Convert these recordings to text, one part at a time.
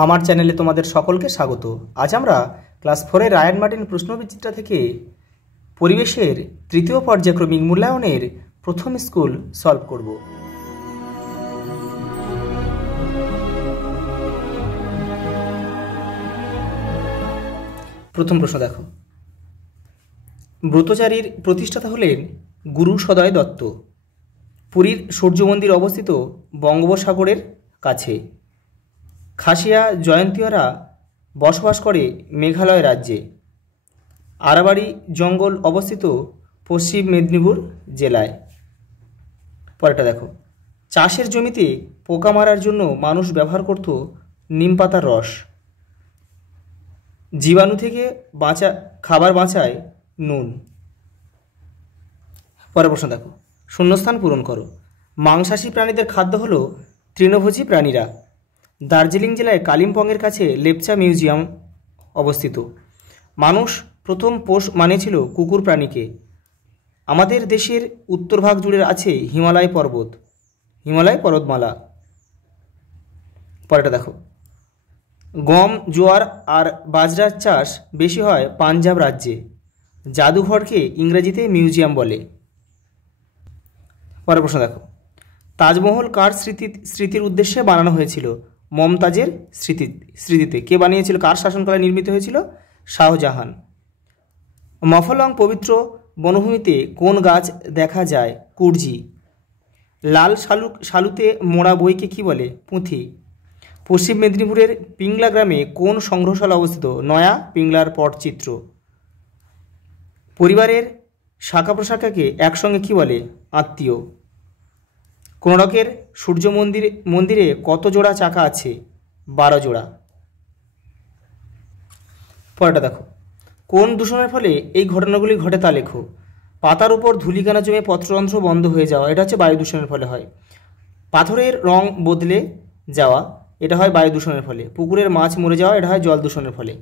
আমার চ্যানেলে তোমাদের সকলকে স্বাগত। আজ আমরা ক্লাস 4 এর রায়ান মার্টিন প্রশ্নবিচিত্রা থেকে পরিবেশের তৃতীয় পর্যায়ক্রমিক মূল্যায়নের প্রথম স্কুল সলভ করব। প্রথম প্রশ্ন দেখো। ব্রতচারীর প্রতিষ্ঠাতা হলেন গুরু সদয় দত্ত। পুরীর সূর্য মন্দির অবস্থিত বঙ্গোপসাগরের কাছে। খাসিয়া জয়ন্তীয়রা বসবাস করে মেঘালয় রাজ্যে। আরাবাড়ি জঙ্গল অবস্থিত পশ্চিম মেদিনীপুর জেলায়। পরেরটা দেখো। চাষের জমিতে পোকা মারার জন্য মানুষ ব্যবহার করত নিম পাতার রস। জীবাণু থেকে খাবার বাঁচায় নুন। পরের প্রশ্ন দেখো। শূন্যস্থান পূরণ করো। মাংসাশী প্রাণীদের খাদ্য হলো তৃণভোজী প্রাণীরা। দার্জিলিং জেলায় কালিম্পংয়ের কাছে লেপচা মিউজিয়াম অবস্থিত। মানুষ প্রথম পোষ মানেছিল কুকুর প্রাণীকে। আমাদের দেশের উত্তরভাগ জুড়ে আছে হিমালয় পর্বতমালা। পরেরটা দেখো। গম, জোয়ার আর বাজরার চাষ বেশি হয় পাঞ্জাব রাজ্যে। জাদুঘরকে ইংরেজিতে মিউজিয়াম বলে। পরের প্রশ্ন দেখো। তাজমহল কার স্মৃতির উদ্দেশ্যে বানানো হয়েছিল? মমতাজের স্মৃতিতে। কে বানিয়েছিল? কার শাসনকালে নির্মিত হয়েছিল? শাহজাহান। মফলং পবিত্র বনভূমিতে কোন গাছ দেখা যায়? কুর্জি। লাল শালুতে মোড়া বইকে কি বলে? পুঁথি। পশ্চিম মেদিনীপুরের পিংলা গ্রামে কোন সংগ্রহশালা অবস্থিত? নয়া পিংলার পটচিত্র। পরিবারের শাখা প্রশাখাকে একসঙ্গে কি বলে? আত্মীয়। কোণারকের সূর্য মন্দিরে কত জোড়া চাকা আছে? 12 জোড়া। পরেরটা দেখো। কোন দূষণের ফলে এই ঘটনাগুলি ঘটে তা লেখো। পাতার উপর ধূলিকণা জমে পত্ররন্ধ্র বন্ধ হয়ে যাওয়া, এটা হচ্ছে বায়ু দূষণের ফলে হয়। পাথরের রং বদলে যাওয়া, এটা হয় বায়ু দূষণের ফলে। পুকুরের মাছ মরে যাওয়া, এটা হয় জল দূষণের ফলে।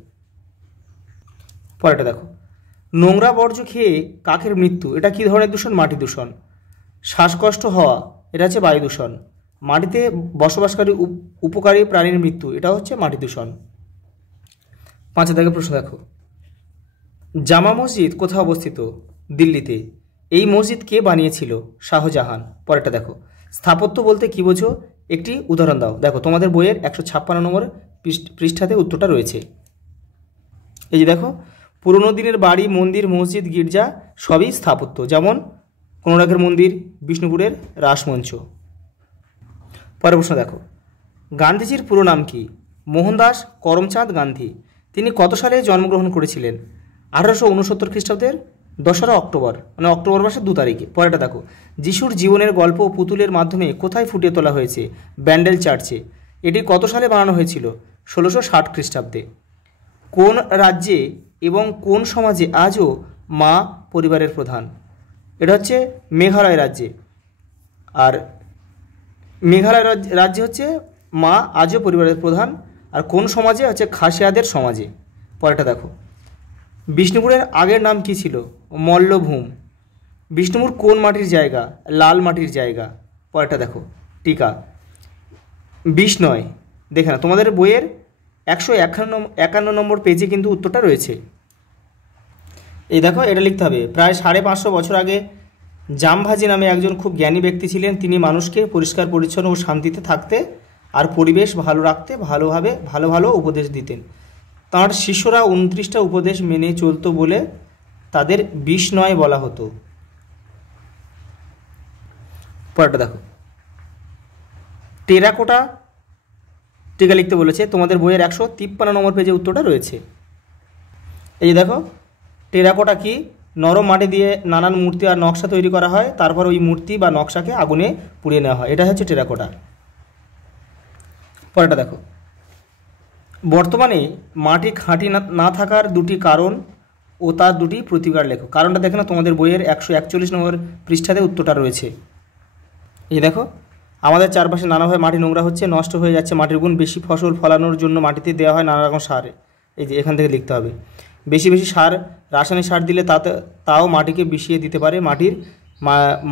পরেরটা দেখো। নোংরা বর্জ্য খেয়ে কাকের মৃত্যু, এটা কী ধরনের দূষণ? মাটি দূষণ। শ্বাসকষ্ট হওয়া, এটা হচ্ছে বায়ু দূষণ। মাটিতে বসবাসকারী উপকারী প্রাণীর মৃত্যু, এটা হচ্ছে মাটি দূষণ। 5 দাগের প্রশ্ন দেখো। জামা মসজিদ কোথায় অবস্থিত? দিল্লিতে। এই মসজিদ কে বানিয়েছিল? শাহজাহান। পরেরটা দেখো। স্থাপত্য বলতে কি বোঝো? একটি উদাহরণ দাও। দেখো তোমাদের বইয়ের 156 নম্বর পৃষ্ঠাতে উত্তরটা রয়েছে। এই যে দেখো, পুরনো দিনের বাড়ি, মন্দির, মসজিদ, গির্জা সবই স্থাপত্য। যেমন কোণারকের মন্দির, বিষ্ণুপুরের রাসমঞ্চ। পরের প্রশ্ন দেখো। গান্ধীজির পুরো নাম কি? মোহনদাস করমচাঁদ গান্ধী। তিনি কত সালে জন্মগ্রহণ করেছিলেন? 1869 খ্রিস্টাব্দের 2রা অক্টোবর, মানে অক্টোবর মাসের 2 তারিখে। পরেরটা দেখো। যিশুর জীবনের গল্প পুতুলের মাধ্যমে কোথায় ফুটিয়ে তোলা হয়েছে? ব্যান্ডেল চার্চে। এটি কত সালে বানানো হয়েছিল? 1660 খ্রিস্টাব্দে। কোন রাজ্যে এবং কোন সমাজে আজও মা পরিবারের প্রধান? এটা হচ্ছে মেঘালয় রাজ্যে। আর মেঘালয় রাজ্যে হচ্ছে মা আজও পরিবারের প্রধান। আর কোন সমাজে? হচ্ছে খাসিয়াদের সমাজে। পরেরটা দেখো। বিষ্ণুপুরের আগের নাম কি ছিল? মল্লভূম। বিষ্ণুপুর কোন মাটির জায়গা? লাল মাটির জায়গা। পরেরটা দেখো। টিকা 20 নয়, দেখে না, তোমাদের বইয়ের 151 নম্বর পেজে কিন্তু উত্তরটা রয়েছে। এই দেখো, এটা লিখতে হবে। প্রায় 550 বছর আগে জামভাজি নামে একজন খুব জ্ঞানী ব্যক্তি ছিলেন। তিনি মানুষকে পরিষ্কার পরিচ্ছন্ন ও শান্তিতে থাকতে আর পরিবেশ ভালো রাখতে ভালো উপদেশ দিতেন। তাঁর শিষ্যরা 29টা উপদেশ মেনে চলত বলে তাদের 20 নয় বলা হতো। পরেরটা দেখো। টেরাকোটা টিকা লিখতে বলেছে। তোমাদের বইয়ের 153 নম্বর পেজে উত্তরটা রয়েছে। এই যে দেখো, টেরাকোটা কি? নরম মাটি দিয়ে নানান মূর্তি আর নকশা তৈরি করা হয়, তারপর ওই মূর্তি বা নকশাকে আগুনে পুড়িয়ে নেওয়া হয়, এটা হচ্ছে টেরাকোটা। পরেরটা দেখো। বর্তমানে মাটি খাঁটি না থাকার 2টি কারণ ও তার 2টি প্রতিকার লেখো। কারণটা দেখো না, তোমাদের বইয়ের 141 নম্বর পৃষ্ঠাতে উত্তরটা রয়েছে। এই দেখো, আমাদের চারপাশে নানাভাবে মাটি নোংরা হচ্ছে, নষ্ট হয়ে যাচ্ছে মাটির গুণ। বেশি ফসল ফলানোর জন্য মাটিতে দেওয়া হয় নানা রকম সার। এই যে এখান থেকে লিখতে হবে। বেশি সার, রাসায়নিক সার দিলে তাও মাটিকে বিষিয়ে দিতে পারে।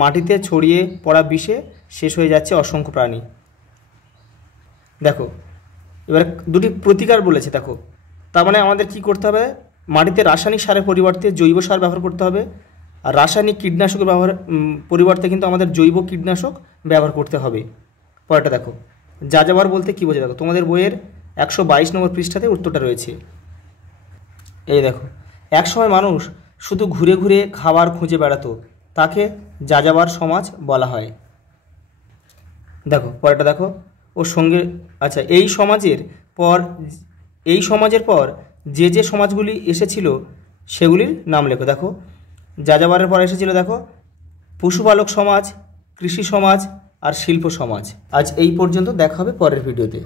মাটিতে ছড়িয়ে পড়া বিষে শেষ হয়ে যাচ্ছে অসংখ্য প্রাণী। দেখো, এবার দুটি প্রতিকার বলেছে দেখো, তার মানে আমাদের কি করতে হবে, মাটিতে রাসায়নিক সারের পরিবর্তে জৈব সার ব্যবহার করতে হবে, আর রাসায়নিক কীটনাশকের পরিবর্তে কিন্তু আমাদের জৈব কীটনাশক ব্যবহার করতে হবে। পরেরটা দেখো, যাযাবর বলতে কী বোঝায়, দেখো তোমাদের বইয়ের 122 নম্বর পৃষ্ঠাতে উত্তরটা রয়েছে। এই দেখো, একসময় মানুষ শুধু ঘুরে ঘুরে খাবার খুঁজে বেড়াতো, তাকে যাযাবর সমাজ বলা হয়। দেখো পরেরটা দেখো, ওর সঙ্গে আচ্ছা এই সমাজের পর যে যে সমাজগুলি এসেছিল সেগুলির নাম লেখো। দেখো যাযাবরের পর এসেছিল দেখো পশুপালক সমাজ, কৃষি সমাজ আর শিল্প সমাজ। আজ এই পর্যন্ত, দেখা হবে পরের ভিডিওতে।